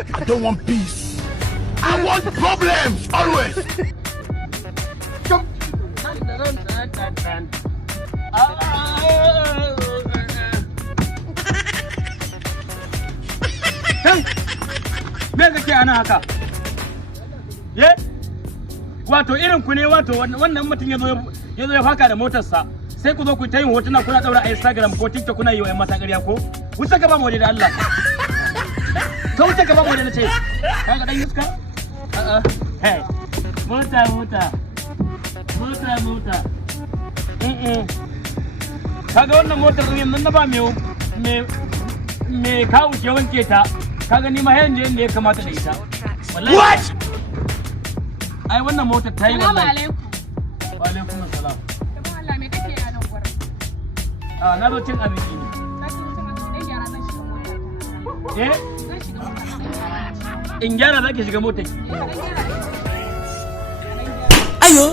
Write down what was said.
I don't want peace. I want problems always. Come. Me kake ana haka? Ye? Wato irin ku ne wato wannan mutum yazo ya faka da motarsa. Sai ku zo ku ta yin hotuna kuna daura a Instagram ko TikTok kuna yi wa 'yan mata ƙarya ko? Wuce ka ba mu da Allah. Ka wuce ka ba mu da nace. Ka ga dan yuska? A'a. Hey. Mota. Kaga wannan motar din nan na ba me kawo ke wanke ta. Kaga ni ma yanzu yanda ya kamata da ita. Wallahi. What? Ai wannan motar ta yi wallahi. Wa alaikum assalam. Allah me kake yi a nan gurin? Na zo cin abinci ne. In gyara zaki shiga motar ki. Ayo.